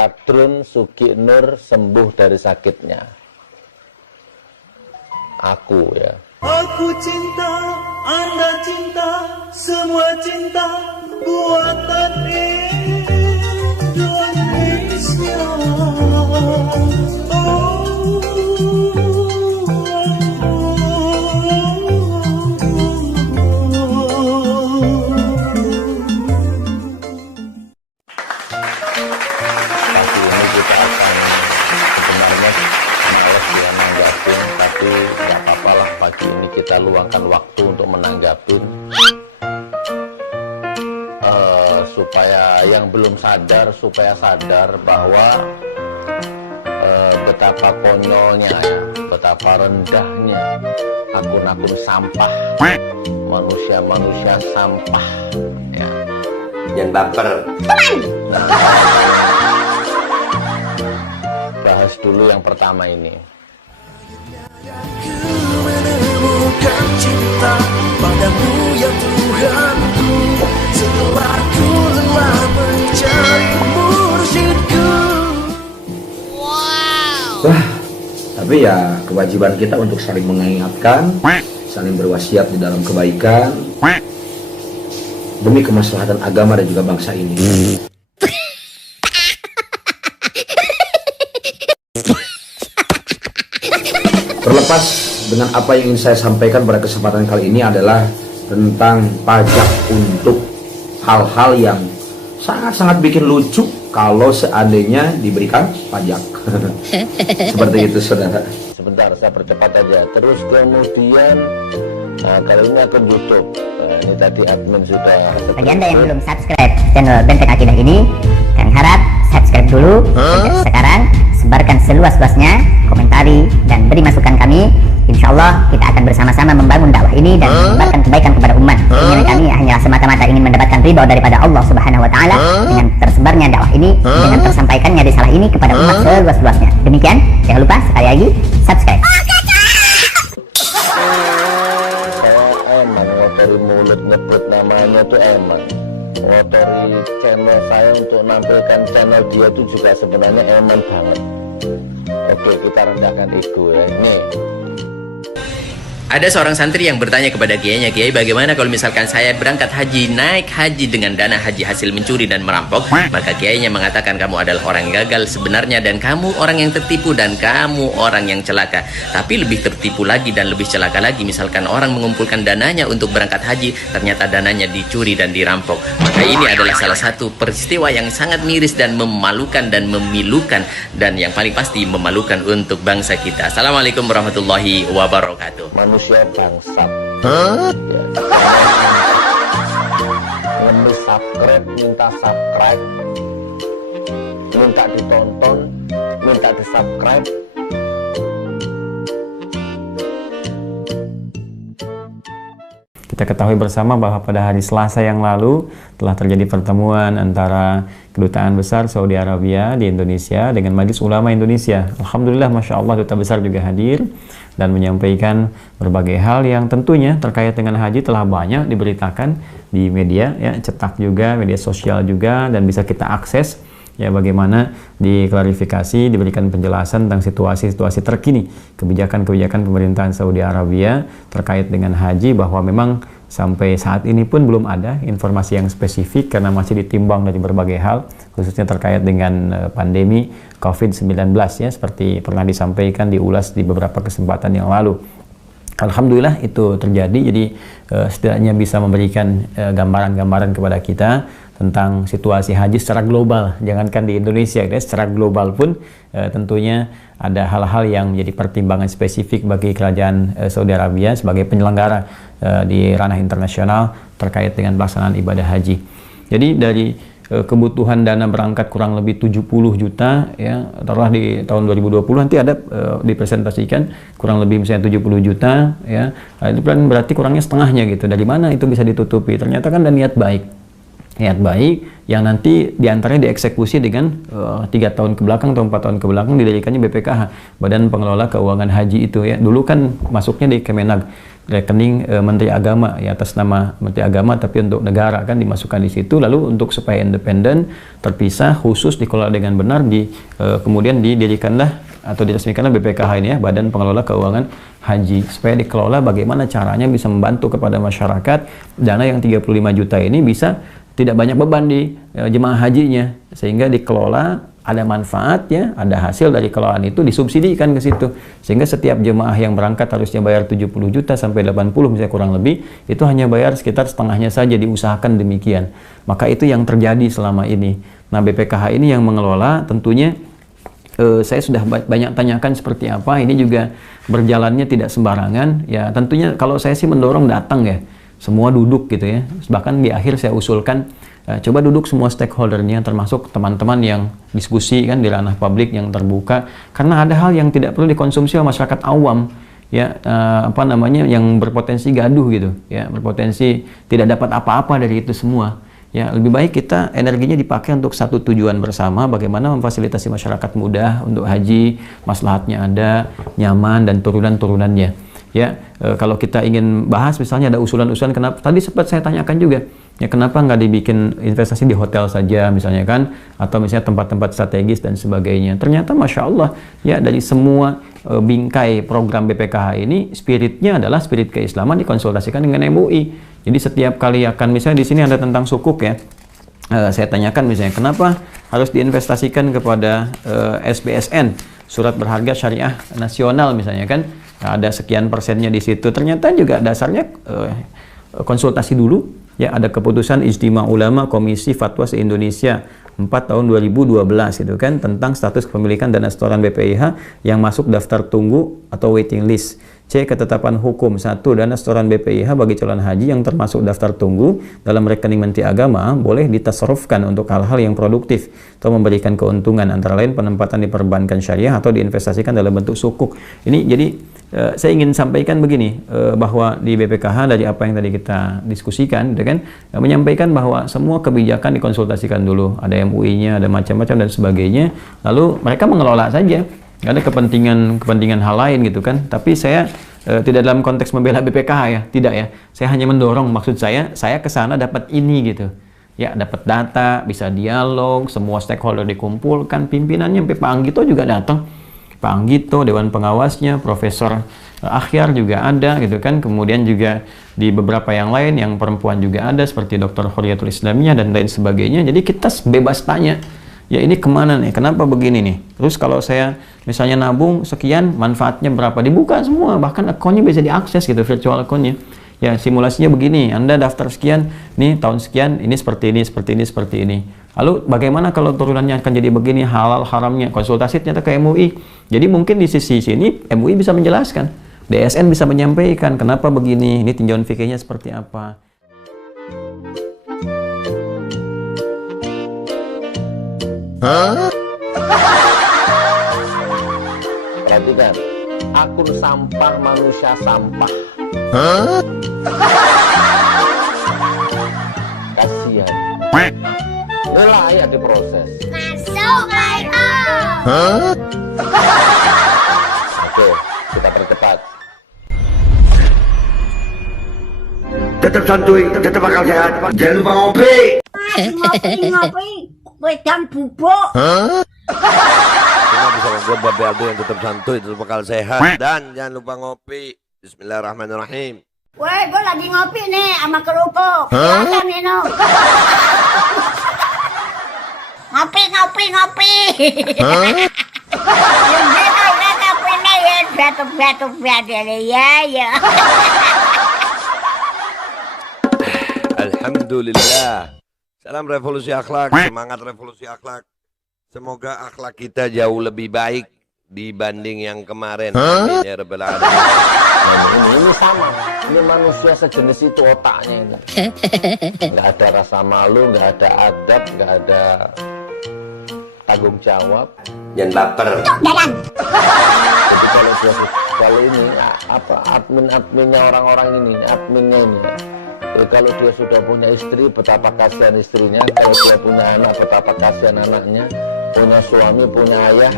Kadrun Suki Nur sembuh dari sakitnya. Aku ya. Aku cinta, Anda cinta, semua cinta buatan Indonesia. Tapi nggak apa-apa lah, pagi ini kita luangkan waktu untuk menanggapin supaya yang belum sadar supaya sadar bahwa betapa konyolnya ya, betapa rendahnya akun-akun sampah, manusia-manusia sampah ya. Jangan baper. Bahas dulu yang pertama ini. Ku menemukan cinta padamu ya Tuhanku, setelah ku lelah mencari mursyidku. Wah, tapi ya kewajiban kita untuk saling mengingatkan, saling berwasiat di dalam kebaikan demi kemaslahatan agama dan juga bangsa ini. Terlepas dengan apa yang ingin saya sampaikan pada kesempatan kali ini adalah tentang pajak untuk hal-hal yang sangat-sangat bikin lucu kalau seandainya diberikan pajak. Seperti itu, saudara. Sebentar, saya percepat aja. Terus kemudian, kali ini akun YouTube. Ini tadi admin sudah. Bagi Anda yang belum subscribe channel Benteng Akidah ini, kami harap subscribe dulu. Sekarang sebarkan seluas-luasnya, komentari dan beri masukan kami. Insya Allah kita akan bersama-sama membangun dakwah ini dan menyebarkan kebaikan kepada umat. Keinginan kami hanyalah semata-mata ingin mendapatkan ridho daripada Allah Subhanahu Wa Taala dengan tersebarnya dakwah ini, dengan tersampaikannya risalah ini kepada umat seluas-luasnya. Demikian, jangan lupa sekali lagi subscribe. Saya emang ngotori mulut nyebut namanya tuh emang. Ngotori channel saya untuk nampilkan channel dia tuh juga sebenarnya emang banget. Oke, kita rendahkan ego ya. Nih. Ada seorang santri yang bertanya kepada kiainya, "Kiai, bagaimana kalau misalkan saya berangkat haji, naik haji dengan dana haji hasil mencuri dan merampok?" Maka kiainya mengatakan, "Kamu adalah orang yang gagal sebenarnya, dan kamu orang yang tertipu, dan kamu orang yang celaka." Tapi lebih tertipu lagi dan lebih celaka lagi, misalkan orang mengumpulkan dananya untuk berangkat haji, ternyata dananya dicuri dan dirampok. Maka ini adalah salah satu peristiwa yang sangat miris dan memalukan dan memilukan, dan yang paling pasti memalukan untuk bangsa kita. Assalamualaikum warahmatullahi wabarakatuh. Manusia bangsat. Ngemis subscribe, minta subscribe, minta ditonton, minta di subscribe. Kita ketahui bersama bahwa pada hari Selasa yang lalu telah terjadi pertemuan antara Kedutaan Besar Saudi Arabia di Indonesia dengan Majelis Ulama Indonesia. Alhamdulillah, Masya Allah, Duta Besar juga hadir dan menyampaikan berbagai hal yang tentunya terkait dengan haji telah banyak diberitakan di media, ya, cetak juga, media sosial juga, dan bisa kita akses. Ya, bagaimana diklarifikasi, diberikan penjelasan tentang situasi-situasi terkini, kebijakan-kebijakan pemerintahan Saudi Arabia terkait dengan haji, bahwa memang sampai saat ini pun belum ada informasi yang spesifik karena masih ditimbang dari berbagai hal, khususnya terkait dengan pandemi COVID-19, ya, seperti pernah disampaikan, diulas di beberapa kesempatan yang lalu. Alhamdulillah itu terjadi, jadi setidaknya bisa memberikan gambaran-gambaran kepada kita tentang situasi haji secara global, jangankan di Indonesia, ya, secara global pun tentunya ada hal-hal yang menjadi pertimbangan spesifik bagi kerajaan Saudi Arabia sebagai penyelenggara di ranah internasional terkait dengan pelaksanaan ibadah haji. Jadi dari kebutuhan dana berangkat kurang lebih 70 juta, ya, taruhlah di tahun 2020 nanti ada dipresentasikan kurang lebih misalnya 70 juta, ya, itu kan berarti kurangnya setengahnya gitu. Dari mana itu bisa ditutupi? Ternyata kan ada niat baik. niat baik yang nanti diantaranya dieksekusi dengan 3 tahun ke belakang atau 4 tahun ke belakang didirikannya BPKH, Badan Pengelola Keuangan Haji itu ya. Dulu kan masuknya di Kemenag, rekening Menteri Agama ya, atas nama Menteri Agama tapi untuk negara kan dimasukkan di situ. Lalu untuk supaya independen, terpisah, khusus dikelola dengan benar, kemudian didirikanlah atau diresmikanlah BPKH ini ya, Badan Pengelola Keuangan Haji, supaya dikelola bagaimana caranya bisa membantu kepada masyarakat. Dana yang 35 juta ini bisa tidak banyak beban di jemaah hajinya, sehingga dikelola ada manfaat ya, ada hasil dari kelolaan itu disubsidikan ke situ, sehingga setiap jemaah yang berangkat harusnya bayar 70 juta sampai 80 misalnya kurang lebih, itu hanya bayar sekitar setengahnya saja, diusahakan demikian. Maka itu yang terjadi selama ini. Nah, BPKH ini yang mengelola, tentunya saya sudah banyak tanyakan seperti apa, ini juga berjalannya tidak sembarangan ya. Tentunya kalau saya sih mendorong datang ya, semua duduk gitu ya. Bahkan di akhir saya usulkan coba duduk semua stakeholdernya, termasuk teman-teman yang diskusi kan di ranah publik yang terbuka, karena ada hal yang tidak perlu dikonsumsi oleh masyarakat awam ya, yang berpotensi gaduh gitu ya, berpotensi tidak dapat apa-apa dari itu semua. Ya, lebih baik kita energinya dipakai untuk satu tujuan bersama, bagaimana memfasilitasi masyarakat mudah untuk haji, maslahatnya ada, nyaman, dan turunan-turunannya. Ya, kalau kita ingin bahas misalnya ada usulan-usulan, kenapa tadi sempat saya tanyakan juga, ya kenapa nggak dibikin investasi di hotel saja misalnya kan, atau misalnya tempat-tempat strategis dan sebagainya. Ternyata Masya Allah ya, dari semua bingkai program BPKH ini spiritnya adalah spirit keislaman dikonsultasikan dengan MUI. Jadi setiap kali akan, misalnya di sini ada tentang sukuk ya, saya tanyakan misalnya kenapa harus diinvestasikan kepada SBSN, Surat Berharga Syariah Nasional misalnya kan, ada sekian persennya di situ. Ternyata juga dasarnya konsultasi dulu ya, ada keputusan Ijtima Ulama Komisi Fatwa se-Indonesia 4 tahun 2012 itu kan, tentang status kepemilikan dana setoran BPIH yang masuk daftar tunggu atau waiting list. C. Ketetapan hukum 1. Dana setoran BPIH bagi calon haji yang termasuk daftar tunggu dalam rekening Menteri Agama boleh ditasarrufkan untuk hal-hal yang produktif atau memberikan keuntungan, antara lain penempatan di perbankan syariah atau diinvestasikan dalam bentuk sukuk. Ini jadi saya ingin sampaikan begini, bahwa di BPKH dari apa yang tadi kita diskusikan gitu kan, menyampaikan bahwa semua kebijakan dikonsultasikan dulu, ada MUI-nya, ada macam-macam dan sebagainya, lalu mereka mengelola saja. Nggak ada kepentingan hal lain gitu kan. Tapi saya tidak dalam konteks membela BPKH ya, tidak ya. Saya hanya mendorong, maksud saya ke sana dapat ini gitu. Ya, dapat data, bisa dialog, semua stakeholder dikumpulkan, pimpinannya sampai Pak Anggito juga datang. Pak Anggito, Dewan Pengawasnya, Profesor Akhyar juga ada gitu kan. Kemudian juga di beberapa yang lain, yang perempuan juga ada, seperti Dr. Khuriyatul Islamiyah dan lain sebagainya. Jadi kita bebas tanya, ya ini kemana nih, kenapa begini nih, terus kalau saya misalnya nabung sekian, manfaatnya berapa, dibuka semua, bahkan akunnya bisa diakses gitu, virtual akunnya ya, simulasinya begini, Anda daftar sekian nih, tahun sekian, ini seperti ini, seperti ini, seperti ini. Lalu bagaimana kalau turunannya akan jadi begini, halal haramnya, konsultasi ternyata ke MUI. Jadi mungkin di sisi sini MUI bisa menjelaskan, DSN bisa menyampaikan kenapa begini, ini tinjauan fikihnya seperti apa. Perhatikan, akun sampah manusia sampah. Kasihan. Ini layak diproses. Masuk ayo. Oke, kita percepat. Tetap santuy, tetap akal sehat, jangan lupa ngopi. Ngopi. Wedang bubuk. Cuma bisa membuat Babe Aldo yang tetap santuy, tetap bakal sehat, dan jangan lupa ngopi. Bismillahirrahmanirrahim. Woi, gue lagi ngopi nih sama kerupuk. Silakan minum. Ngopi. Ya. Alhamdulillah. Salam revolusi akhlak, semangat revolusi akhlak. Semoga akhlak kita jauh lebih baik dibanding yang kemarin. Amin ya rabbal alamin. Ini sama, ini manusia sejenis itu otaknya ini. Nggak ada rasa malu, nggak ada adab, nggak ada tanggung jawab. Jangan baper. Jadi kalau ini apa adminnya orang-orang ini, adminnya ini Kalau dia sudah punya istri, betapa kasihan istrinya. Kalau dia punya anak, betapa kasihan anaknya. Punya suami, punya ayah,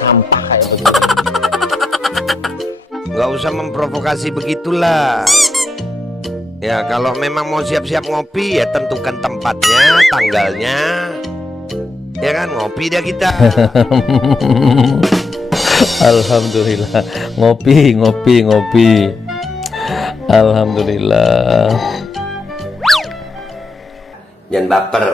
sampah kayak begitu. Nggak usah memprovokasi begitulah. Ya kalau memang mau siap-siap ngopi ya tentukan tempatnya, tanggalnya. Ya kan, ngopi dia kita. Alhamdulillah, ngopi. Alhamdulillah. Jangan baper.